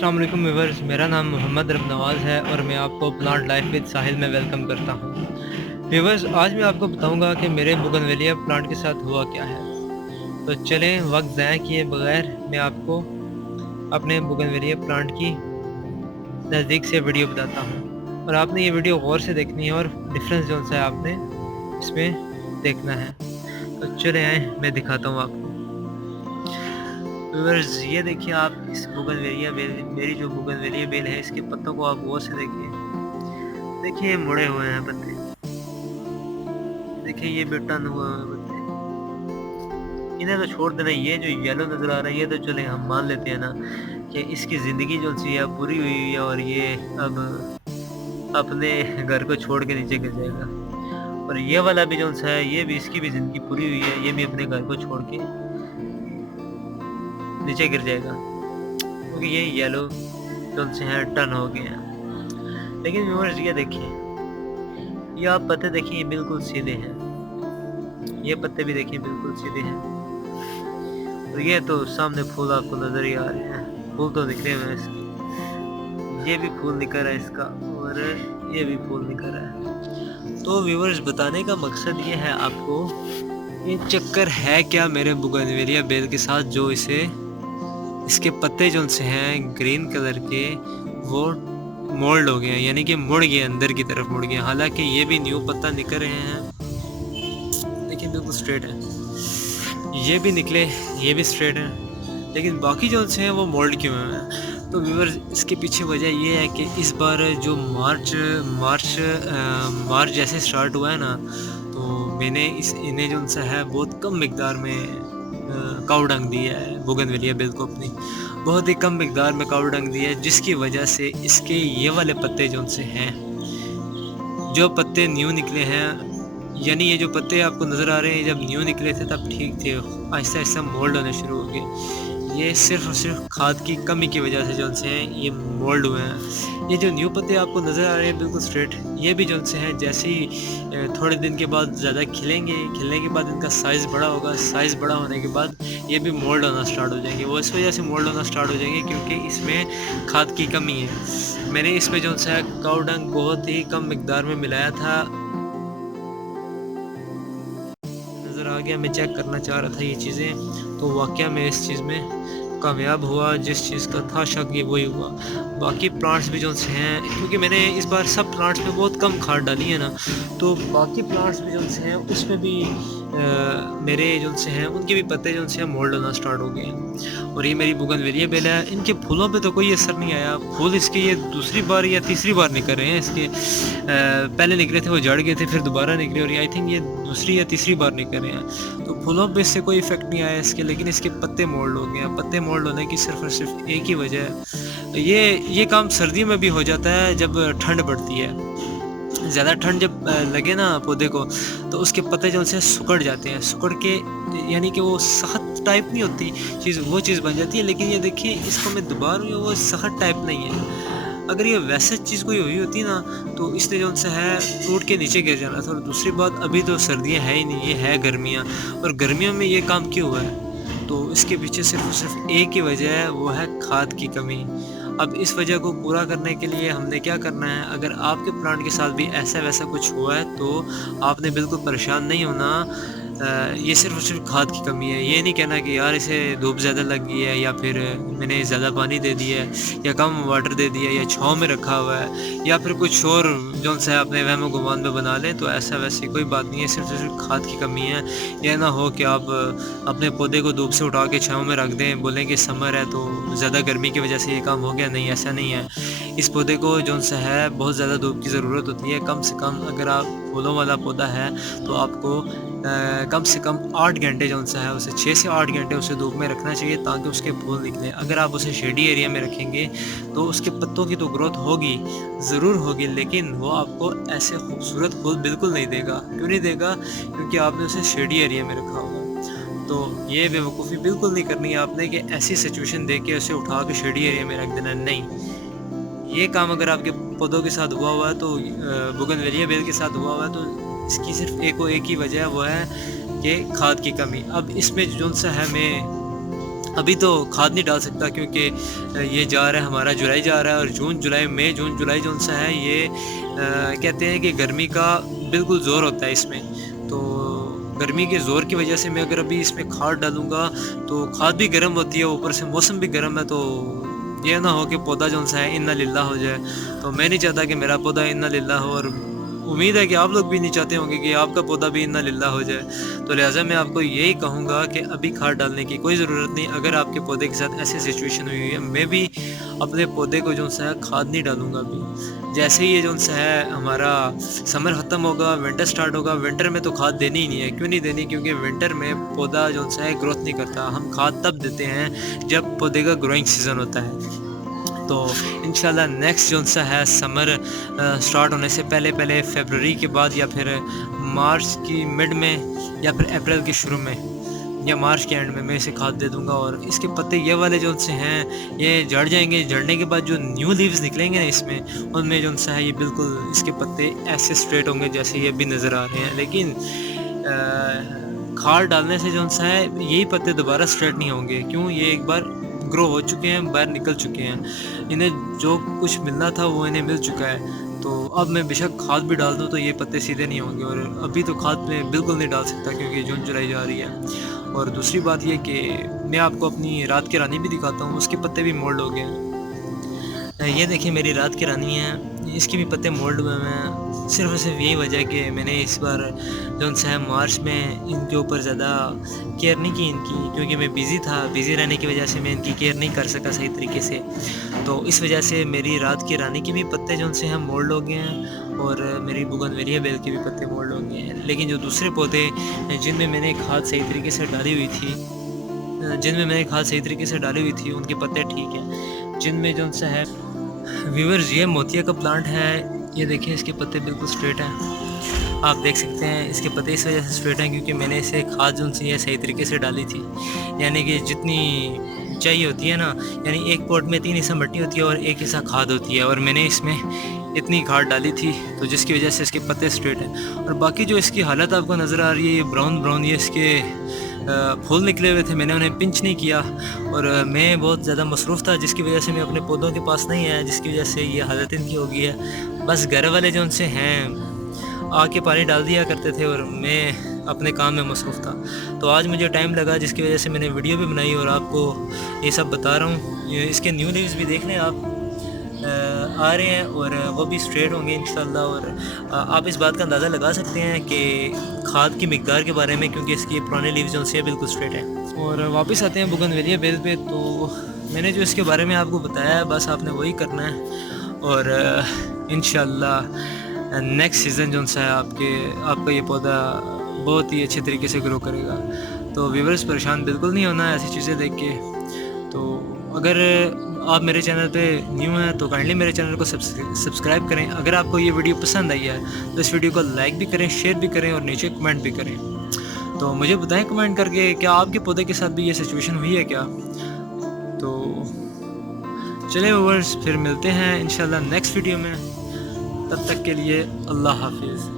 अस्सलाम वालेकुम व्यूअर्स, मेरा नाम मोहम्मद रब नवाज़ है और मैं आपको प्लांट लाइफ विद साहिल में वेलकम करता हूँ। व्यूअर्स, आज मैं आपको बताऊंगा कि मेरे बोगनवेलिया प्लांट के साथ हुआ क्या है। तो चलें, वक्त ज़ाया किए बगैर मैं आपको अपने बोगनवेलिया प्लांट की नज़दीक से वीडियो बताता हूँ और आपने ये वीडियो गौर से देखनी है और डिफरेंस जो सा है आपने इसमें देखना है। तो चले आए, मैं दिखाता हूँ आपको। व्यूअर्स, ये देखिए आप इस बोगनवेलिया बेल, मेरी जो बोगनवेलिया बेल है, इसके पत्तों को आप गौर से देखिए मुड़े हुए हैं पत्ते। देखिए ये बेटन हुए हैं पत्ते। इन्हें तो छोड़ देना। ये जो येलो नजर आ रहा है ये तो चले हम मान लेते हैं ना कि इसकी ज़िंदगी जो सी है पूरी हुई है और ये अब अपने घर को छोड़ के नीचे गिर जाएगा। और ये वाला भी जो सा है ये भी, इसकी भी ज़िंदगी पूरी हुई है, ये भी अपने घर को छोड़ के नीचे गिर जाएगा क्योंकि ये येलो जो से हैं टर्न हो गए हैं। लेकिन व्यूअर्स, ये देखिए, ये आप पत्ते देखिए, ये बिल्कुल सीधे हैं। ये पत्ते भी देखिए बिल्कुल सीधे हैं और ये तो सामने फूल आपको नजर ही आ रहे हैं। फूल तो निकले हुए हैं इसके। ये भी फूल निकल रहा है इसका और ये भी फूल निकल रहा है। तो व्यूअर्स, बताने का मकसद ये है आपको, ये चक्कर है क्या मेरे बोगनवेलिया बेल के साथ, जो इसके पत्ते जो से हैं ग्रीन कलर के वो मोल्ड हो गए हैं, यानी कि मुड़ गए, अंदर की तरफ मुड़ गए। हालांकि ये भी न्यू पत्ता निकल रहे हैं, लेकिन बिल्कुल स्ट्रेट है। ये भी निकले, ये भी स्ट्रेट है, लेकिन बाकी जो से हैं वो मोल्ड क्यों हैं? तो व्यूअर्स, इसके पीछे वजह ये है कि इस बार जो मार्च जैसे स्टार्ट हुआ है ना, तो मैंने इन्हें जो सा है बहुत कम मिकदार में काऊ डंग दिया है। बोगनवेलिया बेल को अपनी बहुत ही कम मिकदार में काऊ डंग दिया है, जिसकी वजह से इसके ये वाले पत्ते जो से हैं, जो पत्ते न्यू निकले हैं, यानी ये जो पत्ते आपको नज़र आ रहे हैं जब न्यू निकले थे तब ठीक थे, आहिस्ता आहिस्ता मोल्ड होने शुरू हो गए। ये सिर्फ और सिर्फ खाद की कमी की वजह से जो से हैं ये मोल्ड हुए हैं। ये जो न्यू पत्ते आपको नज़र आ रहे हैं बिल्कुल स्ट्रेट, ये भी जो से हैं जैसे ही थोड़े दिन के बाद ज़्यादा खिलेंगे, खिलने के बाद इनका साइज़ बड़ा होगा, साइज़ बड़ा होने के बाद ये भी मोल्ड होना स्टार्ट हो जाएंगे। वो इस वजह से मोल्ड होना स्टार्ट हो जाएंगे क्योंकि इसमें खाद की कमी है। मैंने इसमें जो है काऊ डंग बहुत ही कम मिकदार में मिलाया था। नज़र आ गया, मैं चेक करना चाह रहा था ये चीज़ें, तो वाकया में इस चीज़ में कामयाब हुआ। जिस चीज़ का था शक ये वही हुआ। बाकी प्लांट्स भी जो से हैं, क्योंकि मैंने इस बार सब प्लांट्स में बहुत कम खाद डाली है ना, तो बाकी प्लांट्स भी जो से हैं उसमें भी मेरे जो से हैं उनके भी पत्ते जो से हैं मोल्ड होना स्टार्ट हो गए हैं। और ये मेरी बोगनवेलिया बेल है, इनके फूलों पे तो कोई असर नहीं आया। फूल इसके ये दूसरी बार या तीसरी बार निकल रहे हैं। इसके पहले निकले थे वो जड़ गए थे, फिर दोबारा निकले और आई थिंक ये दूसरी या तीसरी बार निकल रहे हैं। तो फूलों पे इससे कोई इफेक्ट नहीं आया इसके, लेकिन इसके पत्ते मोल्ड हो गए हैं। पत्ते मोल्ड होने की सिर्फ और सिर्फ एक ही वजह है, ये काम सर्दियों में भी हो जाता है जब ठंड पड़ती है। ज़्यादा ठंड जब लगे ना पौधे को, तो उसके पत्ते जो से सिकुड़ जाते हैं। सिकुड़ के यानी कि वो सख्त टाइप नहीं होती चीज़, वो चीज़ बन जाती है। लेकिन ये देखिए, इसको मैं दोबारा रही हूँ, वो सख्त टाइप नहीं है। अगर ये वैसे चीज़ कोई हुई होती ना, तो इसने जो से है टूट के नीचे गिर जाना था। और दूसरी बात, अभी तो सर्दियाँ है ही नहीं, ये है गर्मियाँ, और गर्मियों में ये काम क्यों हुआ है? तो इसके पीछे सिर्फ और सिर्फ एक ही वजह है, वो है खाद की कमी। अब इस वजह को पूरा करने के लिए हमने क्या करना है, अगर आपके प्लांट के साथ भी ऐसा वैसा कुछ हुआ है तो आपने बिल्कुल परेशान नहीं होना। ये सिर्फ और सिर्फ खाद की कमी है। ये नहीं कहना कि यार इसे धूप ज़्यादा लग गई है, या फिर मैंने ज़्यादा पानी दे दिया है, या कम वाटर दे दिया, या छाँव में रखा हुआ है, या फिर कुछ और जो सा है अपने वहम गुमान में बना लें। तो ऐसा वैसे कोई बात नहीं है, सिर्फ और सिर्फ खाद की कमी है। यह ना हो कि आप अपने पौधे को धूप से उठा के छाँव में रख दें, बोलें कि समर है तो ज़्यादा गर्मी की वजह से ये काम हो गया। नहीं, ऐसा नहीं है। इस पौधे को जो सा है बहुत ज़्यादा धूप की ज़रूरत होती है। कम से कम अगर आप फूलों वाला पौधा है तो आपको कम से कम 8 घंटे जो सा है उसे 6 से 8 घंटे उसे धूप में रखना चाहिए, ताकि उसके फूल निकलें। अगर आप उसे शेडी एरिया में रखेंगे तो उसके पत्तों की तो ग्रोथ होगी, ज़रूर होगी, लेकिन वो आपको ऐसे खूबसूरत फूल बिल्कुल नहीं देगा। क्यों नहीं देगा? क्योंकि आपने उसे शेडी एरिया में रखा होगा। तो ये बेवकूफ़ी बिल्कुल नहीं करनी है आपने कि ऐसी सिचुएशन देख के उसे उठा के शेडी एरिया में रख देना। नहीं, ये काम अगर आपके पौधों के साथ हुआ है, तो बोगनवेलिया बेल के साथ हुआ है, तो इसकी सिर्फ एक ही वजह है, वो है कि खाद की कमी। अब इसमें जो सा है मैं ابھی تو کھاد نہیں ڈال سکتا کیونکہ یہ جا رہا ہے ہمارا جولائی جا رہا ہے، اور جون جولائی جو سا ہے یہ کہتے ہیں کہ گرمی کا بالکل زور ہوتا ہے اس میں. تو گرمی کے زور کی وجہ سے میں اگر ابھی اس میں کھاد ڈالوں گا تو کھاد بھی گرم ہوتی ہے، اوپر سے موسم بھی گرم ہے، تو یہ نہ ہو کہ پودا جو سا ہے انا للہ ہو جائے. تو میں نہیں چاہتا کہ میرا پودا انا للہ ہو، اور امید ہے کہ آپ لوگ بھی نہیں چاہتے ہوں گے کہ آپ کا پودا بھی انا للہ ہو جائے. تو لہٰذا میں آپ کو یہی کہوں گا کہ ابھی کھاد ڈالنے کی کوئی ضرورت نہیں. اگر آپ کے پودے کے ساتھ ایسی سچویشن ہوئی ہے، میں بھی اپنے پودے کو جو سا ہے کھاد نہیں ڈالوں گا ابھی. جیسے ہی یہ جو سا ہے ہمارا سمر ختم ہوگا، ونٹر سٹارٹ ہوگا، ونٹر میں تو کھاد دینی ہی نہیں ہے. کیوں نہیں دینی؟ کیونکہ ونٹر میں پودا جو سا ہے گروتھ نہیں کرتا. ہم کھاد تب دیتے ہیں جب پودے کا گروئنگ سیزن ہوتا ہے. تو انشاءاللہ نیکسٹ جو سا ہے سمر سٹارٹ ہونے سے پہلے فیبروری کے بعد، یا پھر مارچ کی مڈ میں، یا پھر اپریل کے شروع میں، یا مارچ کے اینڈ میں اسے کھاد دے دوں گا. اور اس کے پتے یہ والے جو سے ہیں یہ جھڑ جائیں گے. جھڑنے کے بعد جو نیو لیوز نکلیں گے نا اس میں، ان میں جو سا ہے یہ بالکل اس کے پتے ایسے اسٹریٹ ہوں گے جیسے یہ بھی نظر آ رہے ہیں. لیکن کھاد ڈالنے سے جو سا ہے یہی پتے دوبارہ اسٹریٹ نہیں ہوں گے. کیوں؟ یہ ایک بار گرو ہو چکے ہیں، باہر نکل چکے ہیں، انہیں جو کچھ ملنا تھا وہ انہیں مل چکا ہے. تو اب میں بے شک کھاد بھی ڈال دوں تو یہ پتے سیدھے نہیں ہوں گے. اور ابھی تو کھاد میں بالکل نہیں ڈال سکتا کیونکہ جون جولائی جا رہی ہے. اور دوسری بات یہ کہ میں آپ کو اپنی رات کی رانی بھی دکھاتا ہوں، اس کے پتے بھی مولڈ ہو گئے ہیں. یہ دیکھیں میری رات کی رانی ہے، اس کے بھی پتے مولڈ ہوئے ہیں. صرف اور صرف یہی وجہ ہے کہ میں نے اس بار جو سا ہے مارچ میں ان کے اوپر زیادہ کیئر نہیں کی ان کی، کیونکہ میں بیزی رہنے کی وجہ سے میں ان کی کیئر نہیں کر سکا صحیح طریقے سے. تو اس وجہ سے میری رات کی رانی کی بھی پتے جو سے ہیں مولڈ ہو گئے ہیں، اور میری بوگنویلیا بیل کے بھی پتے مولڈ ہو گئے ہیں. لیکن جو دوسرے پودے جن میں میں نے کھاد صحیح طریقے سے ڈالی ہوئی تھی ان کے پتے ٹھیک ہیں. جن میں جو سا ہے ویورز یہ موتیا کا پلانٹ ہے، یہ دیکھیں اس کے پتے بالکل سٹریٹ ہیں. آپ دیکھ سکتے ہیں اس کے پتے اس وجہ سے سٹریٹ ہیں کیونکہ میں نے اسے کھاد جو سی ہے صحیح طریقے سے ڈالی تھی. یعنی کہ جتنی چاہیے ہوتی ہے نا، یعنی ایک پوٹ میں 3 حصہ مٹی ہوتی ہے اور 1 حصہ کھاد ہوتی ہے، اور میں نے اس میں اتنی کھاد ڈالی تھی تو جس کی وجہ سے اس کے پتے سٹریٹ ہیں. اور باقی جو اس کی حالت آپ کو نظر آ رہی ہے، یہ براؤن یہ اس کے پھول نکلے ہوئے تھے، میں نے انہیں پنچ نہیں کیا. اور میں بہت زیادہ مصروف تھا جس کی وجہ سے میں اپنے پودوں کے پاس نہیں آیا، جس کی وجہ سے یہ حالت ان کی ہو گئی ہے. بس گھر والے جو ان سے ہیں آ کے پانی ڈال دیا کرتے تھے اور میں اپنے کام میں مصروف تھا. تو آج مجھے ٹائم لگا جس کی وجہ سے میں نے ویڈیو بھی بنائی اور آپ کو یہ سب بتا رہا ہوں. اس کے نیو لیوز بھی دیکھ لیں آپ، آ رہے ہیں اور وہ بھی سٹریٹ ہوں گے انشاءاللہ. اور آپ اس بات کا اندازہ لگا سکتے ہیں کہ کھاد کی مقدار کے بارے میں، کیونکہ اس کی پرانے لیوز جو سے بالکل سٹریٹ ہیں. اور واپس آتے ہیں بوگنویلیا بیل پہ. تو میں نے جو اس کے بارے میں آپ کو بتایا ہے بس آپ نے وہی کرنا ہے، اور انشاءاللہ نیکسٹ سیزن جو سا ہے آپ کا یہ پودا بہت ہی اچھے طریقے سے گرو کرے گا. تو ویورز پریشان بالکل نہیں ہونا ہے ایسی چیزیں دیکھ کے. تو اگر آپ میرے چینل پہ نیو ہیں تو کائنڈلی میرے چینل کو سبسکرائب کریں. اگر آپ کو یہ ویڈیو پسند آئی ہے تو اس ویڈیو کو لائک بھی کریں، شیئر بھی کریں، اور نیچے کمنٹ بھی کریں. تو مجھے بتائیں کمنٹ کر کے کیا آپ کے پودے کے ساتھ بھی یہ سچویشن ہوئی ہے کیا. تو چلیں ویورز، پھر ملتے ہیں انشاءاللہ نیکسٹ ویڈیو میں. تب تک کے لیے اللہ حافظ.